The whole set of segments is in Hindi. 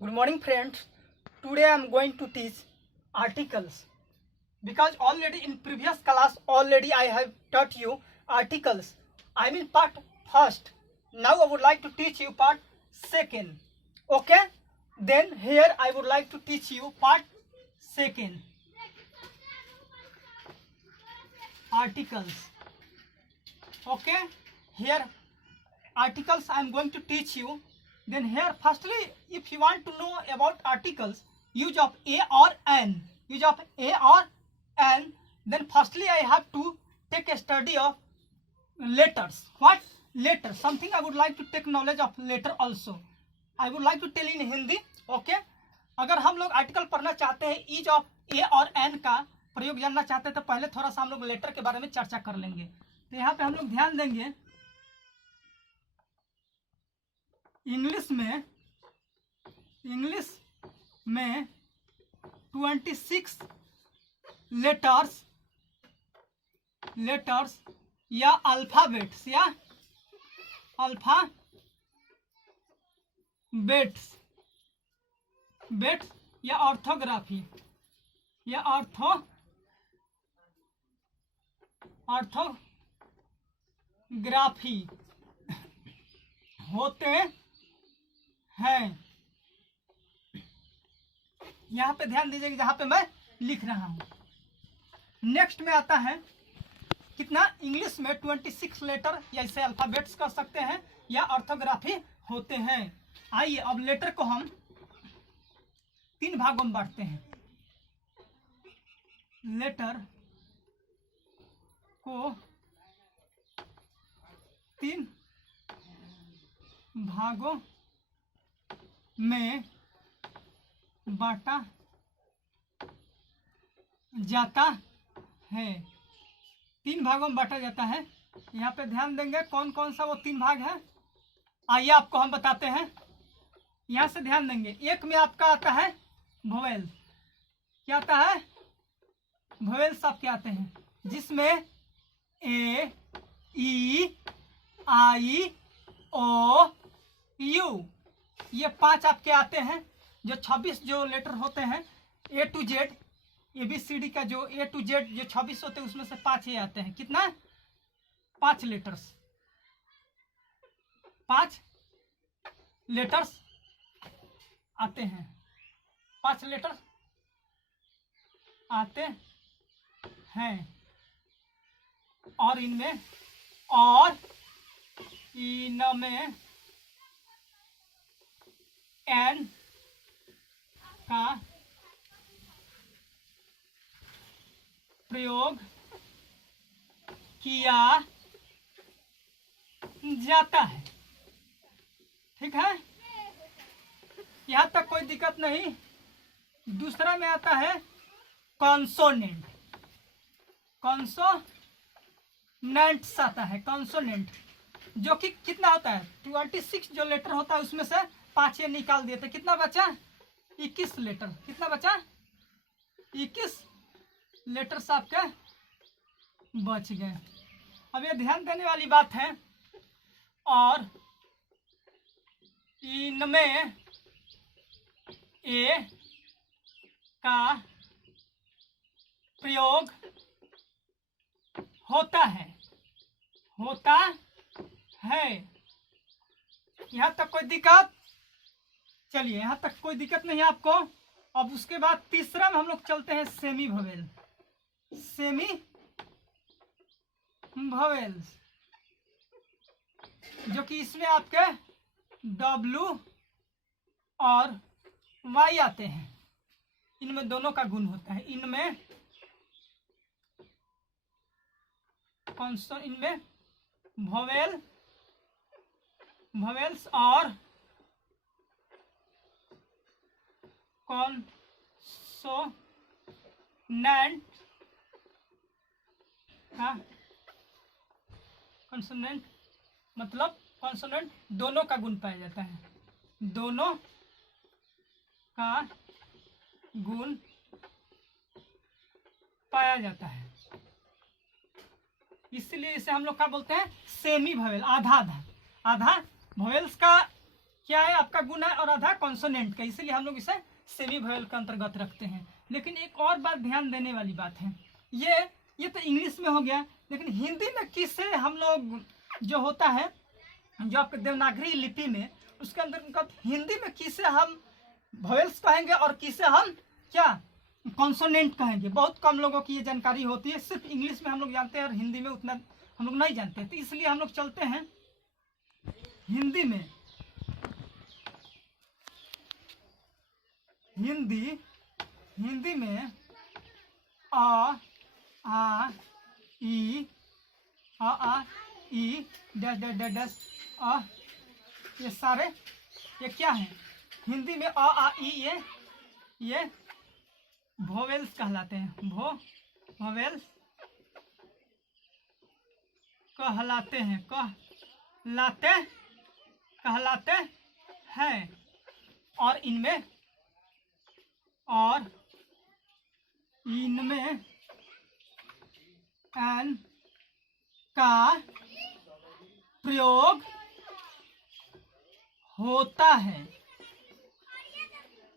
Good morning, friends. Today I am going to teach articles because already in previous class I have taught you articles. I mean part first. Now I would like to teach you part second. Okay? Then here I would like to teach you part second. Articles. Okay? Here articles I am going to teach you. Then here firstly, if you want to know about articles, use of a or an, then firstly I have to take a study of letters. What? Letter. Something I would like to take knowledge of letter also. I would like to tell in Hindi. Okay अगर हम लोग आर्टिकल पढ़ना चाहते हैं, यूज ऑफ ए और एन का प्रयोग जानना चाहते हैं, तो पहले थोड़ा सा हम लोग लेटर के बारे में चर्चा कर लेंगे. तो यहाँ पे हम लोग ध्यान देंगे, इंग्लिश में 26 लेटर्स या अल्फाबेट्स या ऑर्थोग्राफी होते हैं. यहाँ पे ध्यान दीजिए, जहाँ पे मैं लिख रहा हूँ. नेक्स्ट में आता है कितना, इंग्लिश में 26 लेटर या इसे अल्फाबेट्स कर सकते हैं या ऑर्थोग्राफी होते हैं. आइए अब लेटर को हम 3 भागों में बांटते हैं. लेटर को 3 भागों में बांटा जाता है. 3 भागों में बांटा जाता है. यहाँ पे ध्यान देंगे कौन कौन सा वो 3 भाग है. आइए आपको हम बताते हैं. यहाँ से ध्यान देंगे, एक में आपका आता है वोवेल. क्या आता है? वोवेल सब क्या आते हैं, जिसमें ए, ई, आई, ओ, यू, ये 5 आपके आते हैं. जो 26 जो लेटर होते हैं, ए टू जेड, ABCD का जो ए टू जेड जो 26 होते हैं, उसमें से 5 ही आते हैं. कितना? 5 लेटर्स. 5 लेटर्स आते हैं. 5 लेटर आते हैं. और इनमें एन का प्रयोग किया जाता है. ठीक है, यहां तक कोई दिक्कत नहीं. दूसरा में आता है कॉन्सोनेंट. कॉन्सोनेंट्स आता है. कॉन्सोनेंट जो कि कितना होता है, 26 जो लेटर होता है उसमें से 5 ये निकाल दिए, तो कितना बचा? 21 लेटर. कितना बचा? 21 लेटर्स आपके बच गए. अब ये ध्यान देने वाली बात है, और इनमें ए का प्रयोग होता है. यहाँ तक कोई दिक्कत? चलिए, यहाँ तक कोई दिक्कत नहीं है आपको. अब उसके बाद तीसरा में हम लोग चलते हैं सेमी वोवेल्स, जो कि इसमें आपके W और Y आते हैं. इनमें दोनों का गुण होता है. इनमें वोवेल्स और कॉन्सोनेंट मतलब कॉन्सोनेंट दोनों का गुण पाया जाता है. दोनों का गुण पाया जाता है. इसलिए इसे हम लोग क्या बोलते हैं, सेमी वोवेल, आधा आधा आधा वोवेल्स का क्या है आपका गुण है, और आधा कॉन्सोनेंट का, इसलिए हम लोग इसे सेमी वोवेल के अंतर्गत रखते हैं। लेकिन एक और बात ध्यान देने वाली बात है, ये तो इंग्लिश में हो गया, लेकिन हिंदी में किससे हम लोग जो होता है, जो आपके देवनागरी लिपि में, उसके अंदर हिंदी में किसे हम वोवेल्स कहेंगे और किसे हम क्या कॉन्सोनेंट कहेंगे। बहुत कम लोगों की ये जानकारी होती है, सिर्फ इंग्लिश में हम लोग जानते हैं और हिंदी में उतना हम लोग नहीं जानते। तो इसलिए हम लोग चलते हैं हिंदी में। हिंदी में आ ई डैश डैश डैश डैश आ, ये सारे ये क्या है हिंदी में आ ई, ये वोवेल्स कहलाते हैं। वोवेल्स कहलाते हैं। और इनमें एन का प्रयोग होता है।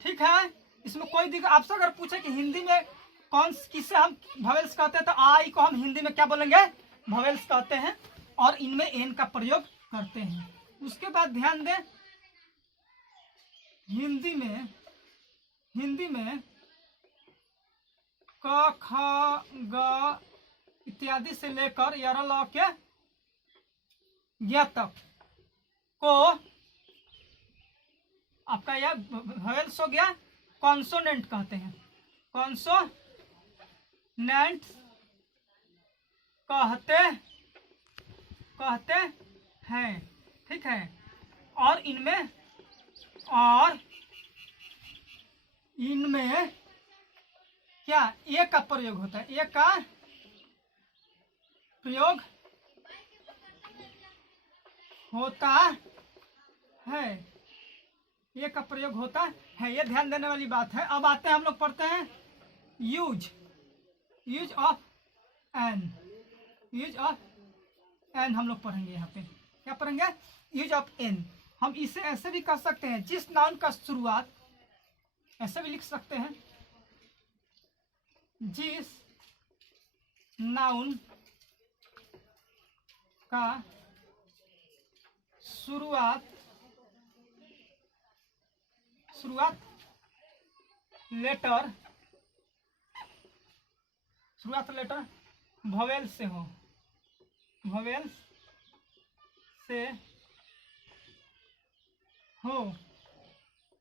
ठीक है, इसमें कोई दिक्कत। आपसे अगर पूछे कि हिंदी में किससे हम वोवेल्स कहते हैं, तो आई को हम हिंदी में क्या बोलेंगे, वोवेल्स कहते हैं, और इनमें एन का प्रयोग करते हैं। उसके बाद ध्यान दें, हिंदी में क ख ग इत्यादि से लेकर य र ल के ज्ञ तक को आपका यह वोवेल्स हो गया, कॉन्सोनेंट कहते हैं। कॉन्सोनेंट कहते हैं। ठीक है, और इनमें क्या ए का प्रयोग होता है। ए का प्रयोग होता है। ये का प्रयोग होता है, ये ध्यान देने वाली बात है। अब आते हैं, हम लोग पढ़ते हैं यूज ऑफ एन हम लोग पढ़ेंगे। यहाँ पे क्या पढ़ेंगे, यूज ऑफ एन। हम इसे ऐसे भी कर सकते हैं, जिस नाउन का शुरुआत, ऐसे भी लिख सकते हैं, जिस नाउन का शुरुआत लेटर वोवेल से हो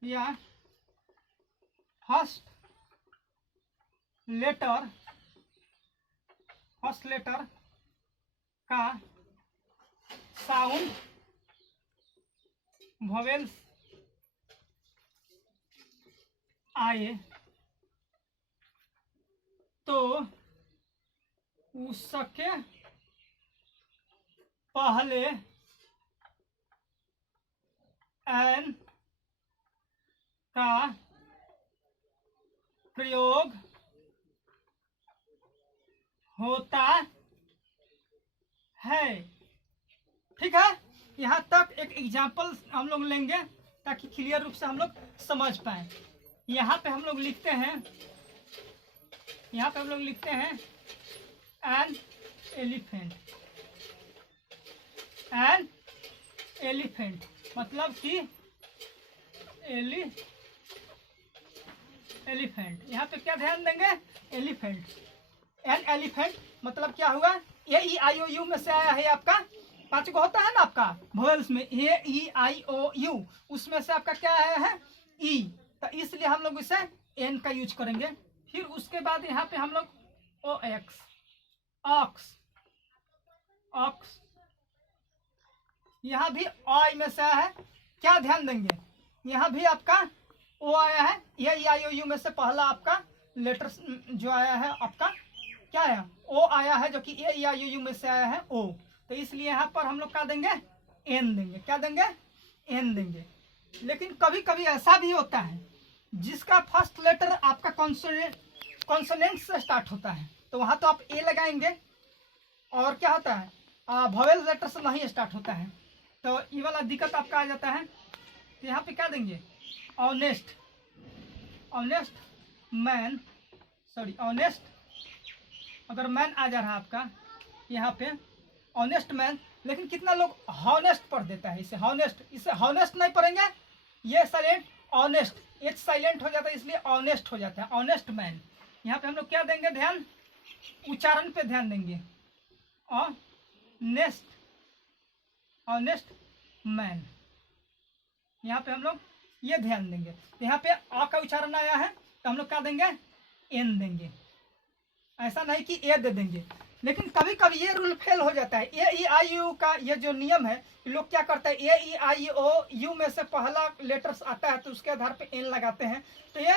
या फर्स्ट लेटर का साउंड वोवेल्स आए तो उसके पहले एन का प्रयोग होता है। ठीक है, यहाँ तक एक एग्जाम्पल हम लोग लेंगे ताकि क्लियर रूप से हम लोग समझ पाए। यहाँ पे हम लोग लिखते हैं एन एलिफेंट मतलब कि एलिफेंट। यहाँ पे क्या ध्यान देंगे, एलिफेंट। एन एलिफेंट मतलब क्या हुआ, ए ई आई ओ यू में से आया है। आपका 5 को होता है ना आपका वोवेल्स में, ए ई आई ओ यू, उसमें से आपका क्या आया है, ई। तो इसलिए हम लोग इसे एन का यूज करेंगे। फिर उसके बाद यहाँ पे हम लोग ओ एक्स, ऑक्स, यहाँ भी आई में से आया है। क्या ध्यान देंगे, यहाँ भी आपका ओ आया है। ए आई ओ यू में से पहला आपका लेटर जो आया है आपका क्या है, ओ आया है, जो कि ए आई ओ यू में से आया है ओ। तो इसलिए यहाँ पर हम लोग क्या देंगे, एन देंगे। क्या देंगे, एन देंगे। लेकिन कभी कभी ऐसा भी होता है जिसका फर्स्ट लेटर आपका कॉन्सोनेंट से स्टार्ट होता है, तो वहां तो आप ए लगाएंगे। और क्या होता है, वोवेल लेटर से नहीं स्टार्ट होता है, तो ये वाला दिक्कत आपका आ जाता है। तो यहाँ पे क्या देंगे, honest, honest man, sorry honest, अगर मैन आ जा रहा है आपका यहाँ पे ऑनेस्ट मैन, लेकिन कितना लोग हॉनेस्ट पढ़ देता है इसे हॉनेस्ट, इसे हॉनेस्ट नहीं पढ़ेंगे, ये साइलेंट ऑनेस्ट, एच साइलेंट हो जाता है इसलिए ऑनेस्ट हो जाता है, ऑनेस्ट मैन। यहाँ पे हम लोग क्या देंगे ध्यान, उच्चारण पे ध्यान देंगे, ऑनेस्ट, ऑनेस्ट मैन, यहाँ पे हम लोग ये ध्यान देंगे। तो यहाँ पे आ का उच्चारण आया है तो हम लोग क्या देंगे, एन देंगे, ऐसा नहीं कि ए दे देंगे। लेकिन कभी कभी ये रूल फेल हो जाता है, ए ई आई यू का ये जो नियम है, लोग क्या करते हैं ए ई आई ओ यू में से पहला लेटर्स आता है तो उसके आधार पे एन लगाते हैं, तो ये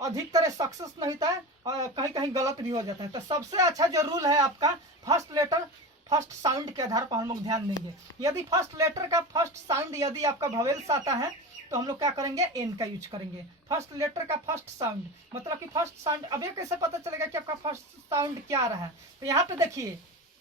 अधिकतर सक्सेस नहीं होता है और कहीं कहीं गलत भी हो जाता है। तो सबसे अच्छा जो रूल है आपका फर्स्ट लेटर फर्स्ट साउंड के आधार पर हम लोग ध्यान देंगे। यदि फर्स्ट लेटर का फर्स्ट साउंड यदि आपका वोवेल्स आता है तो हम लोग क्या करेंगे, एन का यूज करेंगे। फर्स्ट लेटर का फर्स्ट साउंड मतलब कि फर्स्ट साउंड, अब ये कैसे पता चलेगा कि आपका फर्स्ट साउंड क्या आ रहा है, तो यहाँ पे देखिए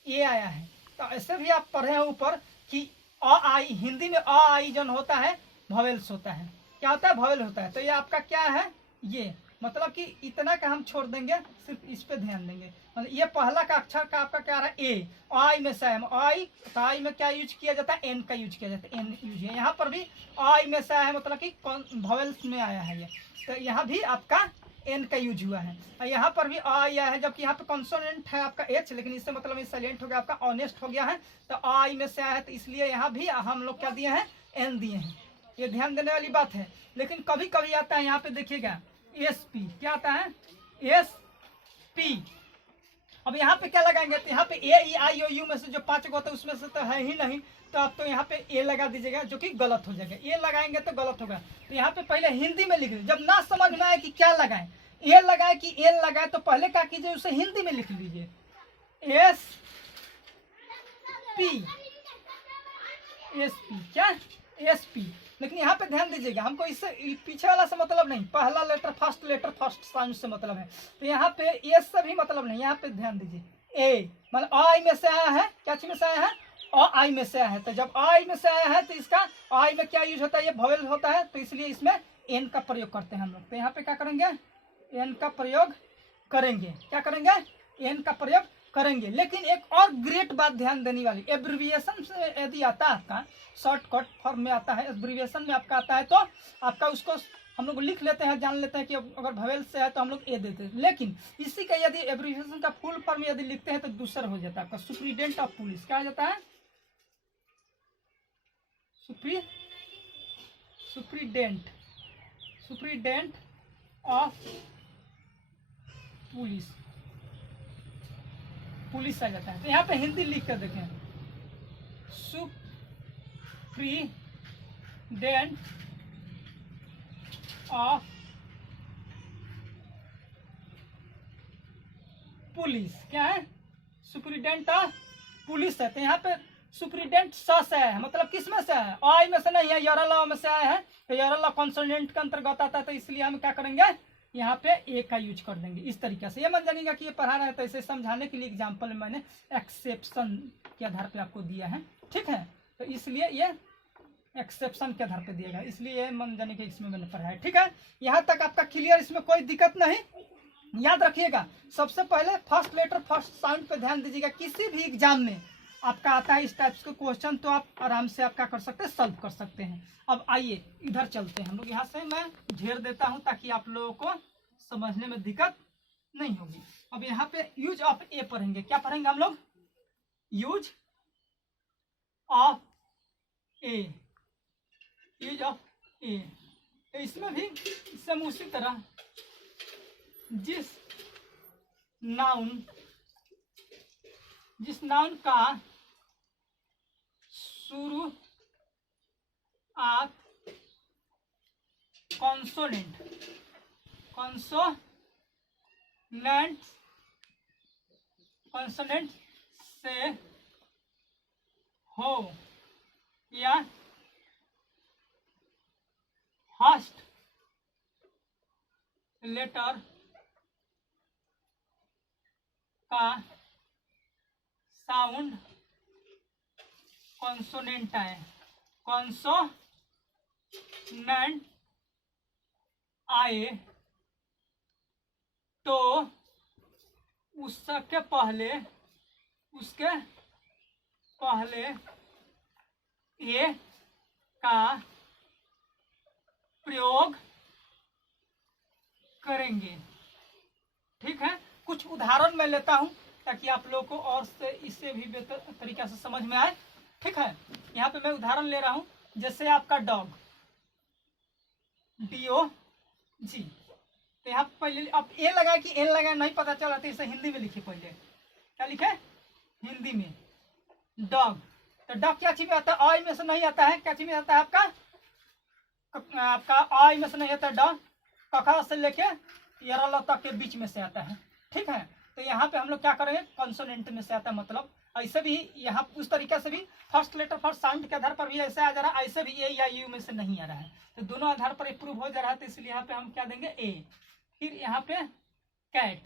ए आया है, तो ऐसे भी आप पढ़े हैं ऊपर कि अ आई, हिंदी में अ आई जन होता है वोवेल्स होता है, क्या होता है, वोवेल होता है। तो ये आपका क्या है, ये मतलब कि इतना का हम छोड़ देंगे, सिर्फ इस पे ध्यान देंगे। मतलब ये पहला का अक्षर का आपका क्या रहा है, ए, आई में से है, आई, तो आई में क्या यूज किया जाता है, एन का यूज किया जाता है, एन यूज है। यहाँ पर भी आई में से है मतलब कि वोवेल्स में आया है ये, तो यहाँ भी आपका एन का यूज हुआ है। और यहाँ पर भी आई आया है, जबकि यहाँ पे कॉन्सोनेंट है आपका एच, लेकिन इससे मतलब ये साइलेंट हो गया, आपका ऑनेस्ट हो गया है, तो आई में से आया है, तो इसलिए यहाँ भी हम लोग क्या दिए हैं, एन दिए हैं। ये ध्यान देने वाली बात है। लेकिन कभी कभी आता है यहाँ पे देखिएगा एस पी, क्या आता है, एस पी। अब यहाँ पे क्या लगाएंगे, तो यहाँ पे ए ई आई ओ यू में से जो 5 को होता है उसमें से तो है ही नहीं, तो आप तो यहाँ पे ए लगा दीजिएगा जो कि गलत हो जाएगा, ए लगाएंगे तो गलत होगा। तो यहाँ पे पहले हिंदी में लिख लीजिए, जब ना समझ में आए कि क्या लगाएं, ए लगाए कि एन लगाए, तो पहले क्या कीजिए, उसे हिंदी में लिख लीजिए, एस पी, एस पी, क्या एस पी। लेकिन यहाँ पे ध्यान दीजिएगा, हमको इससे पीछे वाला से मतलब नहीं, पहला लेटर फर्स्ट साउंड से मतलब है, तो यहाँ पे एस से भी मतलब नहीं, यहाँ पे ध्यान दीजिए, ए मतलब आई में से आया है, क्या चीज में से आया है, और आई में से आया है, तो जब आई में से आया है तो इसका आई में क्या यूज होता है, ये वोवेल होता है, तो इसलिए इसमें एन का प्रयोग करते हैं हम लोग। तो यहाँ पे क्या करेंगे, एन का प्रयोग करेंगे, क्या करेंगे, एन का प्रयोग करेंगे। लेकिन एक और ग्रेट बात ध्यान देने वाली, एब्रिविएशन से यदि आता है आपका शॉर्टकट फॉर्म में आता है, एब्रिविएशन में आपका आता है, तो आपका उसको हम लोग लिख लेते हैं, जान लेते हैं कि अगर वोवेल से है तो हम लोग ए देते हैं। लेकिन इसी का यदि एब्रिविएशन का फुल फॉर्म यदि लिखते हैं तो दूसरा हो जाता है आपका सुप्रीडेंट ऑफ पुलिस, क्या हो जाता है, superintendent, superintendent of police, police आ जाता है। तो यहाँ पे हिंदी लिख कर देखें, सुप्रीडेंट ऑफ पुलिस, क्या है, सुप्रीडेंट ऑफ पुलिस है। तो यहाँ पे सुप्रीडेंट स से है, मतलब किस में से है, आई में से नहीं है, यरला में से आया है, तो यरला कॉन्सोनेंट के अंतर्गत आता है, तो इसलिए हम क्या करेंगे, यहाँ पे ए का यूज कर देंगे। इस तरीके से ये मान जानिएगा कि ये पढ़ा रहे हैं, तो इसे समझाने के लिए एग्जाम्पल में मैंने एक्सेप्शन के आधार पे आपको दिया है, ठीक है, तो इसलिए ये एक्सेप्शन के आधार पे दिएगा, इसलिए मान जाने के इसमें मैंने पढ़ा है, ठीक है। यहाँ तक आपका क्लियर, इसमें कोई दिक्कत नहीं। याद रखिएगा, सबसे पहले फर्स्ट लेटर फर्स्ट साउंड पे ध्यान दीजिएगा। किसी भी एग्जाम में आपका आता है इस टाइप के क्वेश्चन, तो आप आराम से आप क्या कर सकते हैं, सॉल्व कर सकते हैं। अब आइए इधर चलते हैं हम लोग, यहाँ से मैं घेर देता हूँ ताकि आप लोगों को समझने में दिक्कत नहीं होगी। अब यहाँ पे यूज ऑफ ए पढ़ेंगे, क्या पढ़ेंगे हम लोग, use of A, use of A. तो इसमें भी सेम उसी तरह, जिस नाउन का शुरुआत कॉन्सोनेंट से हो या फर्स्ट लेटर का साउंड कॉन्सोनेंट है, कॉन्सोनेंट कॉन्सोनेंट आए तो उसके पहले ए का प्रयोग करेंगे। ठीक है, कुछ उदाहरण मैं लेता हूं ताकि आप लोगों को और से इससे भी बेहतर तरीका से समझ में आए। ठीक है, यहाँ पे मैं उदाहरण ले रहा हूं, जैसे आपका डॉग, DOG। तो यहाँ पहले अब ए लगाए कि एन लगाए नहीं पता चला, तो इसे हिंदी में लिखिए। पहले क्या लिखे? हिंदी में डॉग। तो डॉग क्या चीज में आता है? ऑय में से नहीं आता है। क्या चीज में आता है? आपका ऑय में से नहीं आता है। डॉग कखा से लेके यरल तक के बीच में से आता है। ठीक है, तो यहाँ पे हम लोग क्या करेंगे? कॉन्सोनेंट में से आता है। मतलब ऐसे भी यहाँ उस तरीके से भी फर्स्ट लेटर फर्स्ट साउंड के आधार पर भी ऐसे आ जा रहा है, ऐसे भी ए या यू में से नहीं आ रहा है। तो दोनों आधार पर प्रूव हो जा रहा है, तो इसलिए यहाँ पे हम क्या देंगे? ए। फिर यहाँ पे कैट,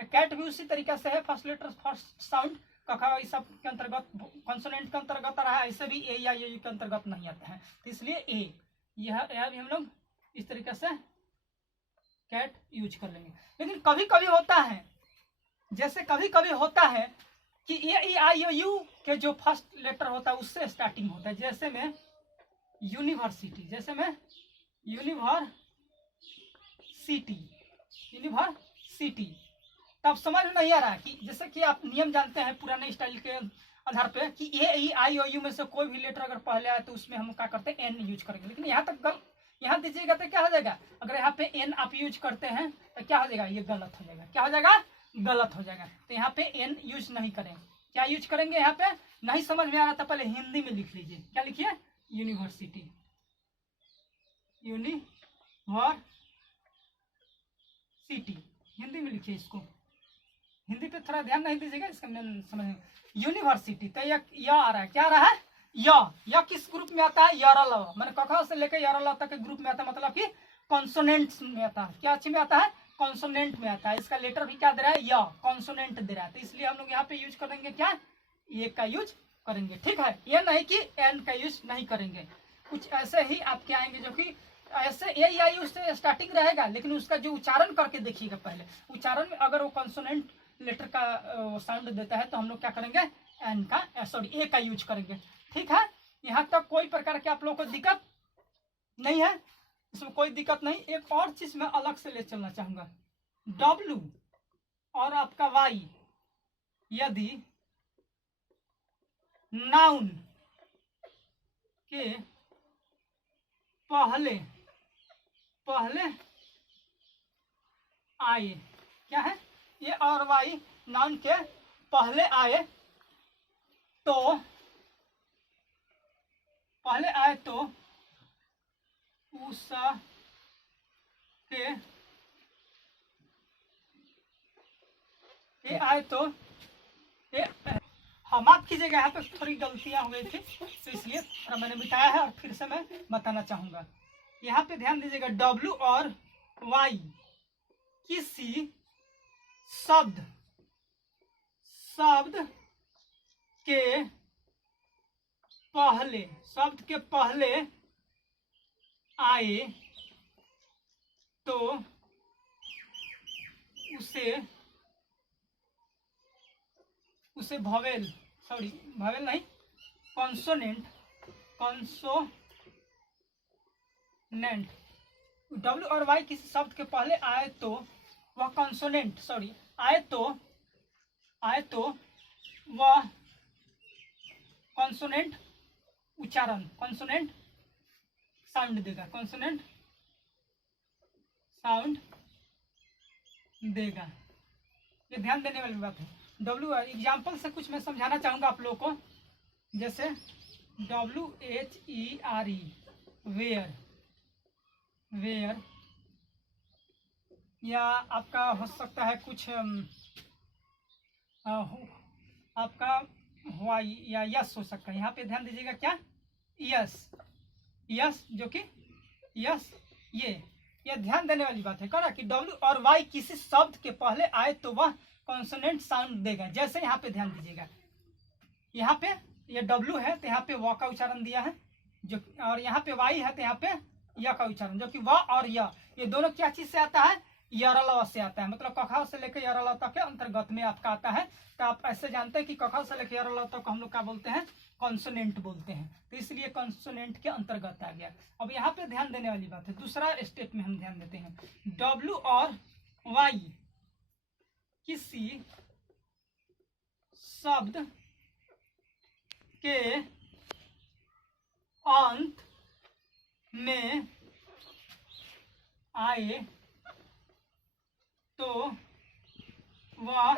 कैट भी उसी तरीके से है, फर्स्ट लेटर फर्स्ट साउंड कखा इस सब के अंतर्गत, कॉन्सोनेंट के अंतर्गत आ रहा है, ऐसे भी ए या यू के अंतर्गत नहीं आता है, तो इसलिए ए। यह भी हम लोग इस तरीके से कैट यूज कर लेंगे। लेकिन कभी कभी होता है, जैसे कभी कभी होता है कि ए ई आई ओ यू के जो फर्स्ट लेटर होता है उससे स्टार्टिंग होता है। जैसे में यूनिवर्सिटी, जैसे में यूनिवर्सिटी, तब समझ में नहीं आ रहा है कि जैसे कि आप नियम जानते हैं पुराने स्टाइल के आधार पे कि ए ई आई ओ यू में से कोई भी लेटर अगर पहले आए तो उसमें हम क्या करते हैं? एन यूज करेंगे। लेकिन यहाँ तक यहाँ दीजिएगा तो क्या हो जाएगा? अगर यहाँ पे एन आप यूज करते हैं तो क्या हो जाएगा? ये गलत हो जाएगा। क्या हो जाएगा? गलत हो जाएगा। तो यहाँ पे एन यूज नहीं करेंगे। क्या यूज करेंगे? यहाँ पे नहीं समझ में आ रहा था पहले हिंदी में लिख लीजिए। क्या लिखिए? यूनिवर्सिटी, यूनिवर्सिटी हिंदी में लिखिए। इसको हिंदी पे थोड़ा ध्यान नहीं दीजिएगा, इसका समझ। यूनिवर्सिटी, तो यह आ रहा है। क्या आ रहा है? यह किस ग्रुप में आता है? यरल। मैंने कखा से लेकर यरल तक के ग्रुप में आता है, मतलब कि कॉन्सोनेंट्स में आता है। क्या अच्छी में आता है? कॉन्सोनेंट में आता है। इसका लेटर भी क्या दे रहा है? य, कॉन्सोनेंट दे रहा है। तो इसलिए हम लोग यहाँ पे यूज करेंगे क्या? ए का यूज करेंगे। ठीक है, ये नहीं कि एन का यूज नहीं करेंगे। कुछ ऐसे ही आपके आएंगे जो कि ऐसे ए या यू से स्टार्टिंग रहेगा, लेकिन उसका जो उच्चारण करके देखिएगा। पहले उच्चारण में अगर वो कॉन्सोनेंट लेटर का साउंड देता है तो हम लोग क्या करेंगे? एन का सॉरी ए का यूज करेंगे। ठीक है, यहाँ तक कोई प्रकार की आप लोगों को दिक्कत नहीं है? इसमें कोई दिक्कत नहीं। एक और चीज मैं अलग से ले चलना चाहूंगा। डब्ल्यू और आपका वाई यदि नाउन के पहले आए, क्या है? ये और वाई नाउन के पहले आए तो उसके ये आए तो ये, हाँ माफ कीजिएगा, यहाँ पे थोड़ी गलतियां हो गई थी, तो इसलिए थोड़ा मैंने मिटाया है और फिर से मैं बताना चाहूंगा। यहाँ पे ध्यान दीजिएगा, डब्ल्यू और वाई किसी शब्द के पहले आए तो उसे भवेल नहीं, कॉन्सोनेंट डब्ल्यू और वाई किसी शब्द के पहले आए तो वह कॉन्सोनेंट आए तो वह कॉन्सोनेंट उच्चारण, कॉन्सोनेंट साउंड देगा, कॉन्सोनेंट साउंड देगा। ये ध्यान देने वाली बात है। डब्ल्यू एग्जाम्पल से कुछ मैं समझाना चाहूंगा आप लोगों को। जैसे WHERE वेयर, या आपका हो सकता है कुछ आपका वाई या यस हो सकता है। यहाँ पे ध्यान दीजिएगा, क्या? यस, जो कि यस, ये ध्यान देने वाली बात है। करा कि डब्ल्यू और वाई किसी शब्द के पहले आए तो वह कॉन्सोनेंट साउंड देगा। जैसे यहाँ पे ध्यान दीजिएगा, यहाँ पे ये डब्ल्यू है तो यहाँ पे व का उच्चारण दिया है, जो, और यहाँ पे वाई है तो यहाँ पे य का उच्चारण, जो कि व और य ये दोनों क्या चीज से आता है, यरल से आता है। मतलब कखाव से लेकर यरल तक के अंतर्गत में आपका आता है। तो आप ऐसे जानते हैं कि कखाव से लेकर यरल तक हम लोग क्या बोलते हैं, कॉन्सोनेंट बोलते हैं। तो इसलिए कॉन्सोनेंट के अंतर्गत आ गया। अब यहाँ पे ध्यान देने वाली बात है, दूसरा स्टेप में हम ध्यान देते हैं। डब्ल्यू और वाई किसी शब्द के अंत में आए तो वह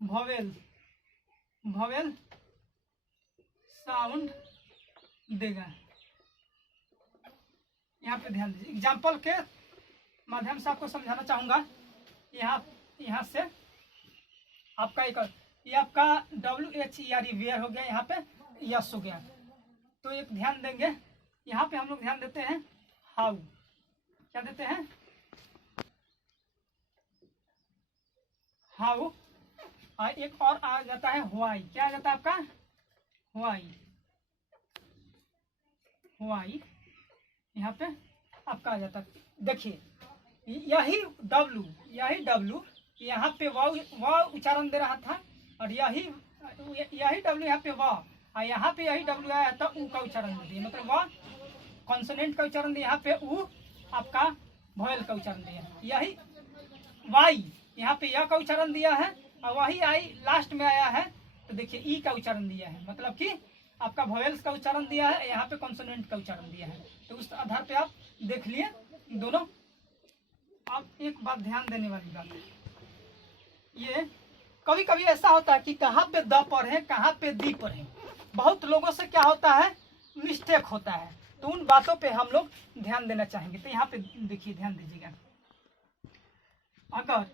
वोवेल साउंड देगा। यहाँ पे ध्यान दीजिए, एग्जाम्पल के माध्यम से आपको समझाना चाहूंगा। यहाँ से आपका एक ये आपका WHERE वेयर हो गया, यहाँ पे यस हो गया। तो एक ध्यान देंगे, यहाँ पे हम लोग ध्यान देते हैं हाउ, क्या देते हैं, हाउ। और एक और आ जाता है व्हाई, क्या आ जाता है आपका, व्हाई यहाँ पे आपका आ जाता है। देखिए यही डब्लू यहाँ पे वाव उच्चारण दे रहा था, और यही डब्लू यहाँ पे वाव, और यहाँ पे यही डब्लू आया था ऊ का उच्चारण दे दिया। मतलब वाव कॉन्सोनेंट का उच्चारण दिया, यहाँ पे ऊ आपका वोवेल का उच्चारण दिया। यही वाई यहाँ पे या का उच्चारण दिया है, और वही आई लास्ट में आया है तो देखिए ई का उच्चारण दिया है। मतलब कि आपका वोवेल्स का उच्चारण दिया है, यहाँ पे कॉन्सोनेंट का उच्चारण दिया है। तो उस आधार पे आप देख लिए दोनों। अब एक बात ध्यान देने वाली बात है, ये कभी कभी ऐसा होता है कि कहाँ पे द पढ़े कहाँ पे दी पढ़े, बहुत लोगों से क्या होता है, मिस्टेक होता है। तो उन बातों पे हम लोग ध्यान देना चाहेंगे। तो यहाँ पे देखिए, ध्यान दीजिएगा, अगर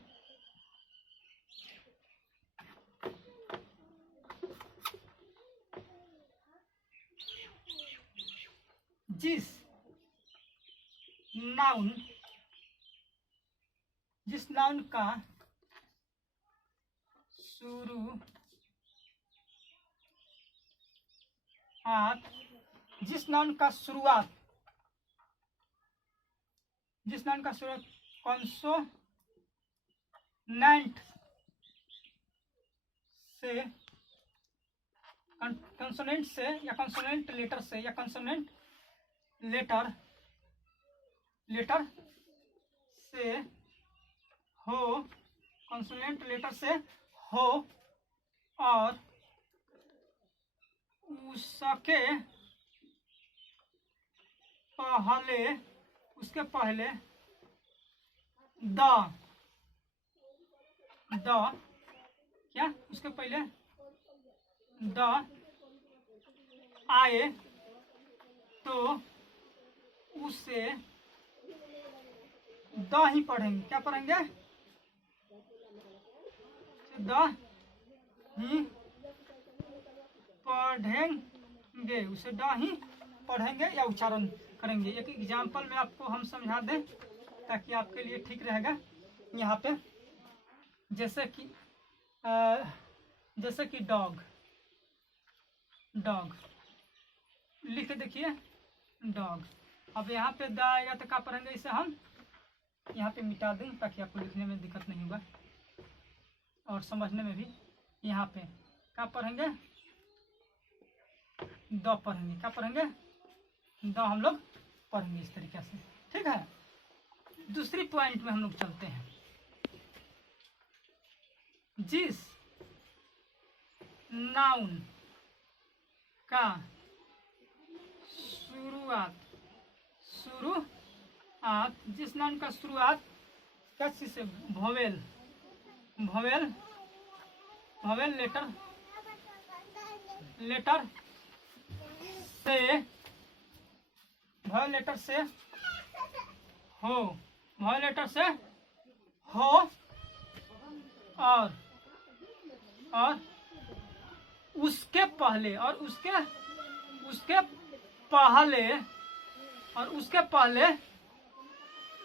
जिस नाउन का शुरुआत कॉन्सोनेंट से या कॉन्सोनेंट लेटर से या कॉन्सोनेंट लेटर से हो, कॉन्सोनेंट लेटर से हो, और उसके पहले उसके पहले द आए तो उसे द ही पढ़ेंगे। क्या पढ़ेंगे, द ही पढ़ेंगे, उसे द ही पढ़ेंगे या उच्चारण करेंगे। एक एग्जाम्पल में आपको हम समझा दें ताकि आपके लिए ठीक रहेगा। यहाँ पे जैसे कि डॉग लिख के देखिए, डॉग। अब यहाँ पे द आएगा तो क्या पढ़ेंगे, इसे हम यहाँ पे मिटा दें ताकि आपको लिखने में दिक्कत नहीं होगा और समझने में भी। यहाँ पे क्या पढ़ेंगे, द पढ़ेंगे। क्या पढ़ेंगे, द हम लोग पढ़ेंगे इस तरीके से, ठीक है। दूसरी पॉइंट में हम लोग चलते हैं। जिस नाउन का शुरुआत क्या चीज से, वोवेल लेटर से हो, और उसके पहले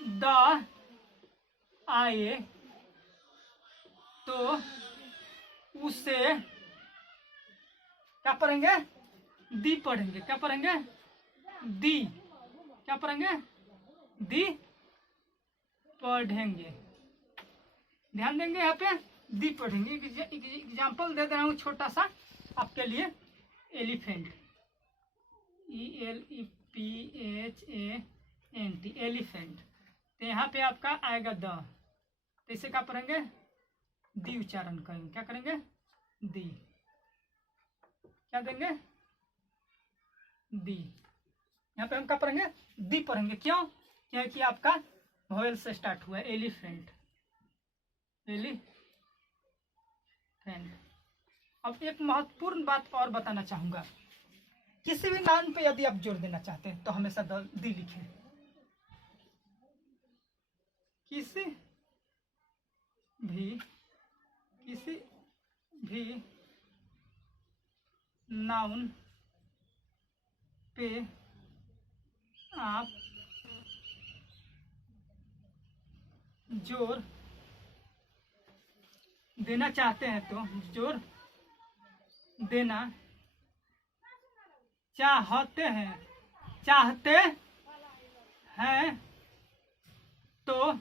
द आए तो उसे क्या पढ़ेंगे, दी पढ़ेंगे। क्या पढ़ेंगे? दी। क्या पढ़ेंगे? दी पढ़ेंगे। ध्यान देंगे यहाँ पे, दी पढ़ेंगे। एग्जाम्पल दे रहा हूँ छोटा सा आपके लिए। Elephant, ELEPHANT, elephant. तो यहाँ पे आपका आएगा द, तो इसे क्या पढ़ेंगे? दी उच्चारण करेंगे। क्या करेंगे? दी। क्या देंगे? दी। यहाँ पे हम क्या पढ़ेंगे? दी पढ़ेंगे। क्यों? क्योंकि आपका वोवेल से स्टार्ट हुआ है। Elephant, elephant. अब एक महत्वपूर्ण बात और बताना चाहूंगा। किसी भी नाउन पे यदि आप जोर देना चाहते हैं तो हमेशा दी लिखें। किसी भी नाउन पे आप जोर देना चाहते हैं तो जोर देना चाहते हैं तो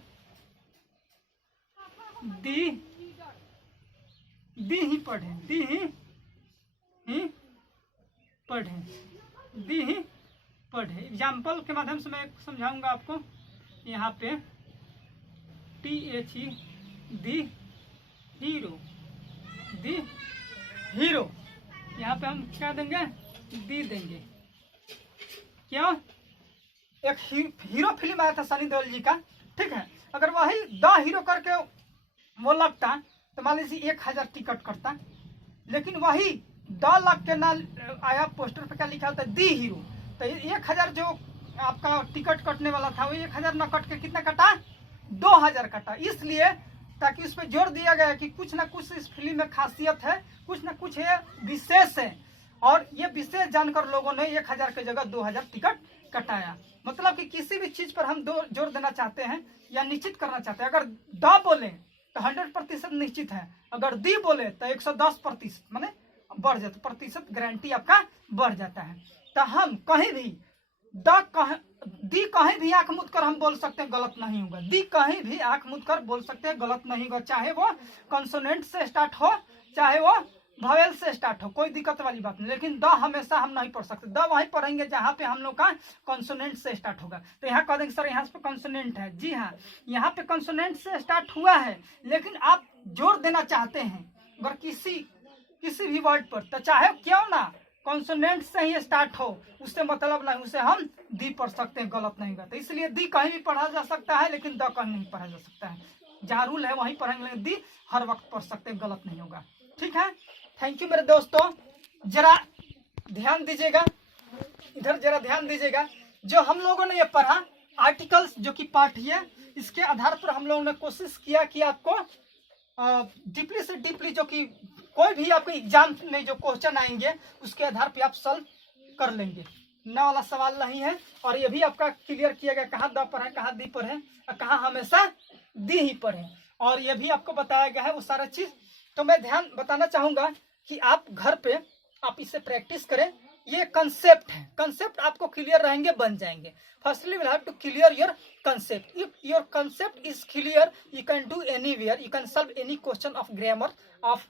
दी ही पढ़ें। दी ही पढ़ें। दी ही पढ़ें। एग्जाम्पल के माध्यम से मैं समझाऊंगा आपको। यहाँ पे THE, the hero, the hero. यहाँ पे हम क्या देंगे? दी देंगे। क्यों? एक हीरो फिल्म आया था सनी देओल जी का, ठीक है। अगर वही द हीरो करके वो लगता तो मान लीजिए 1000 टिकट करता, लेकिन वही 10 लाख के ना आया, पोस्टर पे क्या लिखा होता है? दी हीरो। तो 1000 जो आपका टिकट कटने वाला था वो 1000 न कट के कितना कटा? 2000 कटा। इसलिए ताकि उस पर जोर दिया गया कि कुछ ना कुछ इस फिल्म में खासियत है, कुछ ना कुछ है, विशेष है। और ये विशेष जानकर लोगों ने 1000 की जगह 2000 टिकट कटाया। मतलब कि किसी भी चीज पर हम जोर देना चाहते हैं या निश्चित करना चाहते हैं। अगर द बोले तो 100% निश्चित है, अगर दी बोले तो 110% माने बढ़ जाता, प्रतिशत गारंटी आपका बढ़ जाता है। तो हम कहीं भी दी कहीं भी आंख मूंद कर हम बोल सकते हैं, गलत नहीं होगा। दी कहीं भी आंख मूंद कर बोल सकते हैं, गलत नहीं होगा। चाहे वो कॉन्सोनेंट से स्टार्ट हो, चाहे वो वोवेल से स्टार्ट हो, कोई दिक्कत वाली बात नहीं। लेकिन द हमेशा हम नहीं पढ़ सकते। द वहीं पढ़ेंगे जहां पे हम लोग का कॉन्सोनेंट से स्टार्ट होगा। तो यहाँ कह देंगे सर यहाँ पे कॉन्सोनेंट है। जी हाँ, यहाँ पे कॉन्सोनेंट से स्टार्ट हुआ है, लेकिन आप जोर देना चाहते हैं अगर किसी भी वर्ड पर, तो चाहे क्यों ना कॉन्सोनेंट से ही स्टार्ट हो, उससे मतलब नहीं, उसे हम दी पढ़ सकते हैं, गलत नहीं होगा। तो इसलिए दी कहीं भी पढ़ा जा सकता है, लेकिन द कहीं नहीं पढ़ा जा सकता है। जहाँ रूल है वहीं पढ़ेंगे, लेकिन दी हर वक्त पढ़ सकते हैं, गलत नहीं होगा। ठीक है, थैंक यू मेरे दोस्तों। जरा ध्यान दीजिएगा, इधर जरा ध्यान दीजिएगा। जो हम लोगों ने ये पढ़ा आर्टिकल्स, जो कि पाठ है, इसके आधार पर हम लोगों ने कोशिश किया कि आपको डीपली से डीपली, जो कि कोई भी आपके एग्जाम में जो क्वेश्चन आएंगे उसके आधार पे आप सॉल्व कर लेंगे। ना वाला सवाल नहीं है। और ये भी आपका क्लियर किया गया कहाँ द पर है, कहाँ दी पर है, और कहाँ हमेशा दी ही पर है। और ये भी आपको बताया गया है वो सारा चीज। तो मैं ध्यान बताना चाहूंगा कि आप घर पे आप इसे प्रैक्टिस करें। ये कंसेप्ट है, कंसेप्ट आपको क्लियर रहेंगे, बन जाएंगे। Firstly will have to clear your concept. If your concept is clear, you can do anywhere, you can solve any question of grammar of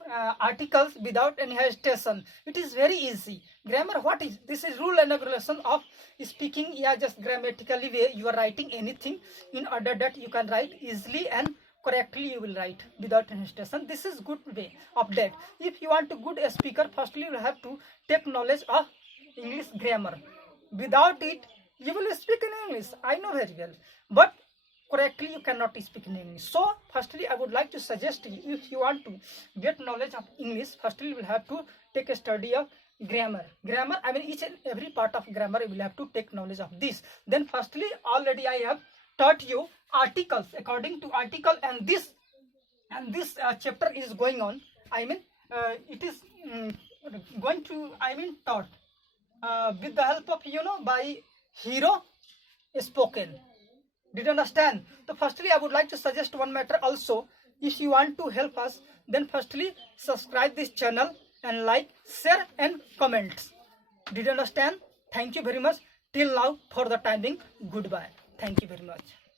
articles without any hesitation. It is very easy. Grammar, what is this? Is rule and regulation of speaking. Yeah, just grammatically way you are writing anything in order that you can write easily and correctly. You will write without any hesitation. This is good way of that. If you want to good speaker, firstly you have to take knowledge of English grammar. Without it you will speak in English, I know very well, but correctly you cannot speak in English. So firstly I would like to suggest you, if you want to get knowledge of English, firstly you will have to take a study of grammar. I mean each and every part of grammar you will have to take knowledge of this. Then firstly, already I have taught you articles according to article, and this chapter is going on. I mean it is going to, I mean taught with the help of, you know, by hero spoken. Did you understand? So firstly I would like to suggest one matter also. If you want to help us, then firstly subscribe this channel and like, share and comments. Did you understand? Thank you very much. Till now, for the timing, goodbye. Thank you very much.